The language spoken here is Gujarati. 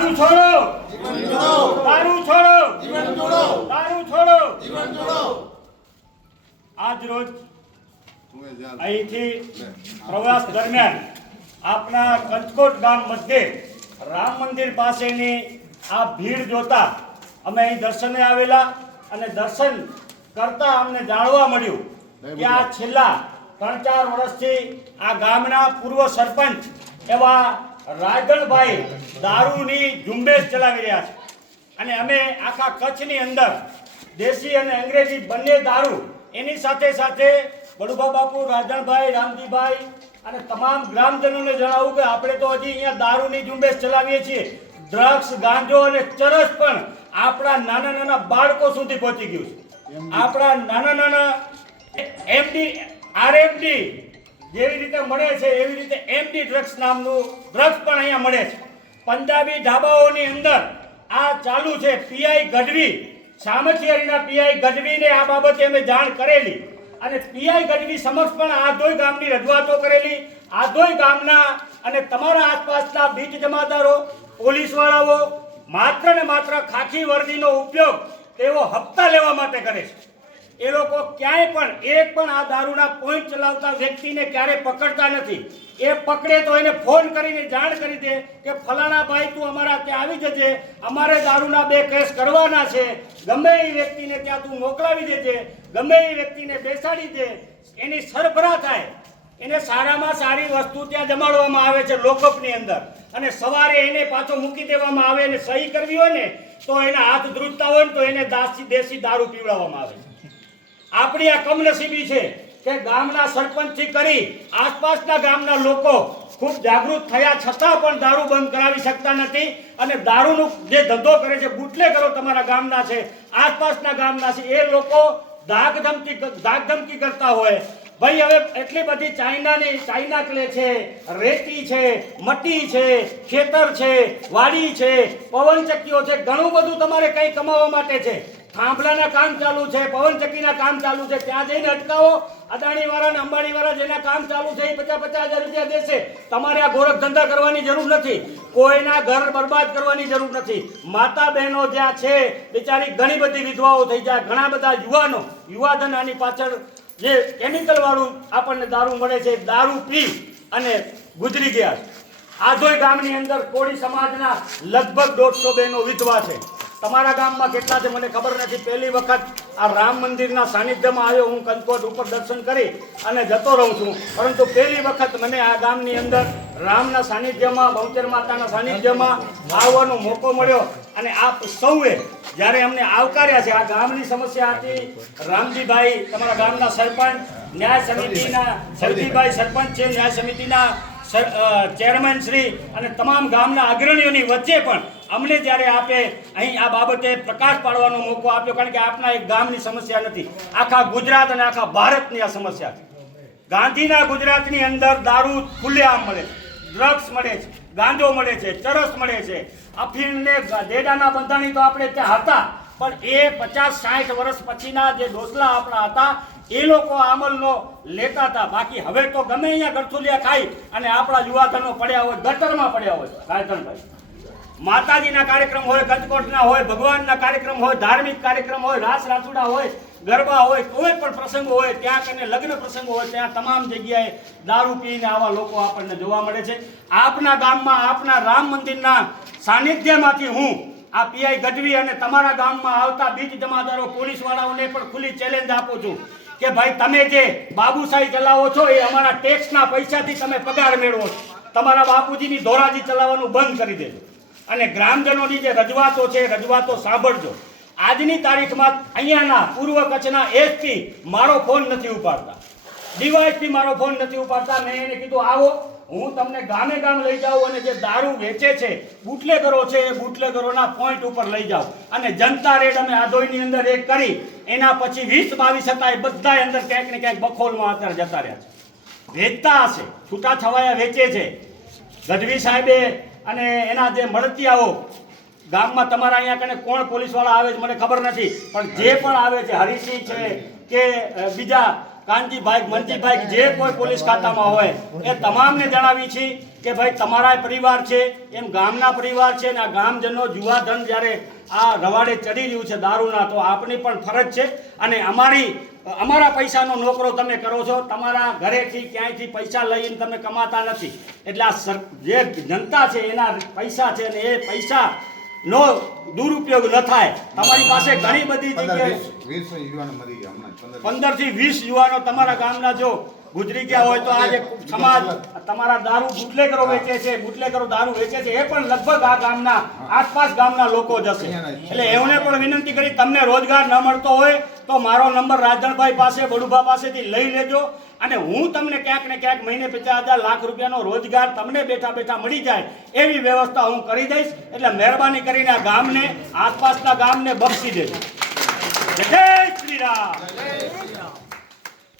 દારૂ છોડો, દારૂ છોડો, દારૂ છોડો. આજ રોજ અહીંથી પ્રવાસ દરમિયાન આપણા કંચકોટ ગામ મધ્યે રામ મંદિર પાસેની આ ભીડ જોતા અમે અહીં દર્શને આવેલા અને દર્શન કરતા અમને જાણવા મળ્યું કે આ છેલ્લા 3-4 વર્ષથી આ ગામના પૂર્વ સરપંચ એવા રાજણભાઈ દારૂની ઝુંબેશ ચલાવી રહ્યા છે અને અમે આખા કચ્છની અંદર દેશી અને અંગ્રેજી બંને દારૂ એની સાથે સાથે બડુભા બાપુ, રાજણભાઈ, રામજીભાઈ અને તમામ ગ્રામજનોને જણાવું કે આપણે તો હજી અહીંયા દારૂની ઝુંબેશ ચલાવીએ છીએ. ડ્રગ્સ, ગાંજો અને ચરસ પણ આપણા નાના નાના બાળકો સુધી પહોંચી ગયું છે. આપણા નાના નાના એમડી, આરએમડી જેવી રીતે મળે છે એવી રીતે એમડી ડ્રગ્સ નામનું ડ્રગ્સ પણ અહીંયા મળે છે. પંજાબી ઢાબાઓની અંદર આ ચાલુ છે. પીઆઈ ગઢવી, સામખિયાળીના પીઆઈ ગઢવીને આ બાબતે અમે જાણ કરેલી અને પીઆઈ ગઢવી સમક્ષ પણ આધોઈ ગામની રજૂઆતો કરેલી. આધોઈ ગામના અને તમારા આસપાસના બીજ જમાદારો, પોલીસવાળાઓ માત્ર ને માત્ર ખાખી વર્દીનો ઉપયોગ તેઓ હપ્તા લેવા માટે કરે છે. એ લોકો ક્યાંય પણ એક પણ આ દારૂના પોઈન્ટ ચલાવતા વ્યક્તિને ક્યારે પકડતા નથી. એ પકડે તો એને ફોન કરીને જાણ કરી દે કે ફલાણા ભાઈ તું અમારા ત્યાં આવી જજે, અમારે દારૂના 2 કેસ કરવાના છે. ગમે એ વ્યક્તિને ત્યાં તું મોકલાવી દેજે, ગમે એ વ્યક્તિને બેસાડી દે, એની સરભરા થાય. એને સારામાં સારી વસ્તુ ત્યાં જમાડવામાં આવે છે લોકઅપની અંદર અને સવારે એને પાછો મૂકી દેવામાં આવે અને સહી કરવી હોય ને તો એના હાથ ધ્રુજતા હોય ને તો એને દેશી દારૂ પીવડાવવામાં આવે છે. આપણી આ કમનસીબી છે કે ગામના સરપંચથી કરી આસપાસના ગામના લોકો ખૂબ જાગૃત થયા છતાં પણ દારૂ બંધ કરાવી શકતા નથી અને દારૂનું જે ધંધો કરે છે, બુટલેગરો તમારા ગામના છે, આસપાસના ગામના છે, એ લોકો ધાકધમકી કરતા હોય. ભાઈ હવે એટલી બધી ચાઇના ક્લે છે, રેતી છે, મટી છે, ખેતર છે, વાડી છે, પવનચક્કીઓ છે, ઘણું બધું તમારે કંઈ કમાવા માટે છે. થાંભલાના કામ ચાલુ છે, પવનચક્કીના કામ ચાલુ છે, ત્યાં જઈને અટકાવો. અદાણીવાળા અને અંબાણીવાળા જેના કામ ચાલુ છે એ 50,000 રૂપિયા દેશે. તમારે આ ગોરખ ધંધા કરવાની જરૂર નથી, કોઈના ઘર બરબાદ કરવાની જરૂર નથી. માતા બહેનો જ્યાં છે બિચારી ઘણી બધી વિધવાઓ થઈ જાય, ઘણા બધા યુવાધન આની પાછળ જે કેમિકલ વાળું આપણને દારૂ મળે છે, દારૂ પી અને ગુજરી ગયા. આધોઈ ગામની અંદર કોળી સમાજના લગભગ 150 બહેનો વિધવા છે. તમારા ગામમાં કેટલા છે મને ખબર નથી. પહેલી વખત આ રામ મંદિરના સાનિધ્યમાં આવ્યો. હું કંચકોટ ઉપર દર્શન કરી અને જતો રહું છું, પરંતુ પહેલી વખત મને આ ગામની અંદર રામના સાનિધ્યમાં, બહુચર માતાના સાનિધ્યમાં આવવાનો મોકો મળ્યો અને આપ સૌએ જ્યારે અમને આવકાર્યા છે. આ ગામની સમસ્યા હતી. રામજીભાઈ તમારા ગામના સરપંચ, ન્યાય સમિતિના સરજીભાઈ સરપંચ છે, ન્યાય સમિતિના ચેરમેન શ્રી અને તમામ ગામના અગ્રણીઓની વચ્ચે પણ અમને જ્યારે આપે અહીં આ બાબતે પ્રકાશ પાડવાનો મોકો આપ્યો, કારણ કે આપના એક ગામની સમસ્યા નથી, આખા ગુજરાત અને આખા ભારતની આ સમસ્યા છે. ગાંધીના ગુજરાતની અંદર દારૂ ખુલ્લેઆમ મળે છે, ડ્રગ્સ મળે છે, ગાંજો મળે છે, ચરસ મળે છે, અફીણને દેડાના બંધાણી તો આપણે ત્યાં હતા, પણ એ 50-60 વર્ષ પછીના જે ડોસલા આપણા હતા એ લોકો અમલનો લેતા હતા. બાકી હવે તો ગમે અહીંયા ગરથુલિયા ખાઈ અને આપણા યુવાધનો પડ્યા હોય, ગટરમાં પડ્યા હોય. રાજણભાઈ, માતાજીના કાર્યક્રમ હોય, કંચકોટના હોય, ભગવાનના કાર્યક્રમ હોય, ધાર્મિક કાર્યક્રમ હોય, રાસ રાસુડા હોય, ગરબા હોય, કોઈ પણ પ્રસંગો હોય, ત્યાં કને લગ્ન પ્રસંગો હોય, ત્યાં તમામ જગ્યાએ દારૂ પીને આવા લોકો આપણને જોવા મળે છે. આપના ગામમાં આપના રામ મંદિરના સાનિધ્યમાંથી હું આ પીઆઈ ગઢવી અને તમારા ગામમાં આવતા બીજ જમાદારો, પોલીસવાળાઓને પણ ખુલ્લી ચેલેન્જ આપું છું કે ભાઈ તમે જે બાબુશાહી ચલાવો છો એ અમારા ટેક્સના પૈસાથી તમે પગાર મેળવો છો. તમારા બાપુજીની ધોરાજી ચલાવવાનું બંધ કરી દેજો અને ગ્રામજનોની જે રજૂઆતો છે રજૂઆતો સાંભળજો. આજની તારીખમાં અહીંયાના પૂર્વ કચ્છના એસપી મારો ફોન નથી ઉપાડતા, ડીવાયએસપી મારો ફોન નથી ઉપાડતા. મેં એને કીધું આવો, હું તમને ગામે ગામ લઈ જાઉં અને જે દારૂ વેચે છે, બુટલેગરો છે, એ બુટલેગરોના પોઈન્ટ ઉપર લઈ જાઉં અને જનતા રેડ અમે આધોઈની અંદર એક કરી. એના પછી 20-22 હતા, એ બધા અંદર ક્યાંક ને ક્યાંક બખોલમાં અત્યારે જતા રહ્યા છે. વેચતા હશે, છૂટા છવાયા વેચે છે. ગઢવી સાહેબે અને એના જે મળતિયાઓ ગામમાં તમારા અહીંયા કને કોણ પોલીસવાળા આવે છે મને ખબર નથી, પણ જે પણ આવે છે, હરીસિંહ છે કે બીજા કાનજીભાઈ મનજીભાઈ જે કોઈ પોલીસ ખાતામાં હોય એ તમામને જણાવી છે કે ભાઈ તમારા પરિવાર છે એમ ગામના પરિવાર છે અને આ ગામજનો જુવાધન જ્યારે આ રવાડે ચડી રહ્યું છે દારૂના, તો આપણી પણ ફરજ છે અને અમારા પૈસાનો નોકરો તમે કરો છો, તમારા ઘરેથી ક્યાંયથી પૈસા લઈને તમે કમાતા નથી. એટલે આ જે જનતા છે એના પૈસા છે અને એ પૈસા નો દુરુપયોગ ન થાય. તમારી પાસે ઘણી બધી જગ્યાએ 15 થી 20 યુવાનો તમારા ગામના જો ગુજરી ગયા હોય તો આજે સમાજ તમારા દારૂ બુટલેગરો વેચે છે, બુટલેગરો દારૂ વેચે છે, એ પણ લગભગ આ ગામના આસપાસ ગામના લોકો જ હશે. એટલે એમને પણ વિનંતી કરી તમને રોજગાર ન મળતો હોય તો મારો નંબર રાજણભાઈ પાસે બડુભા પાસેથી લઈ લેજો અને હું તમને ક્યાંક ને ક્યાંક મહિને 50,000 લાખ રૂપિયાનો રોજગાર તમને બેઠા બેઠા મળી જાય એવી વ્યવસ્થા હું કરી દઈશ. એટલે મહેરબાની કરીને આ ગામને આસપાસના ગામને બક્ષી દેજો. જય શ્રી રામ.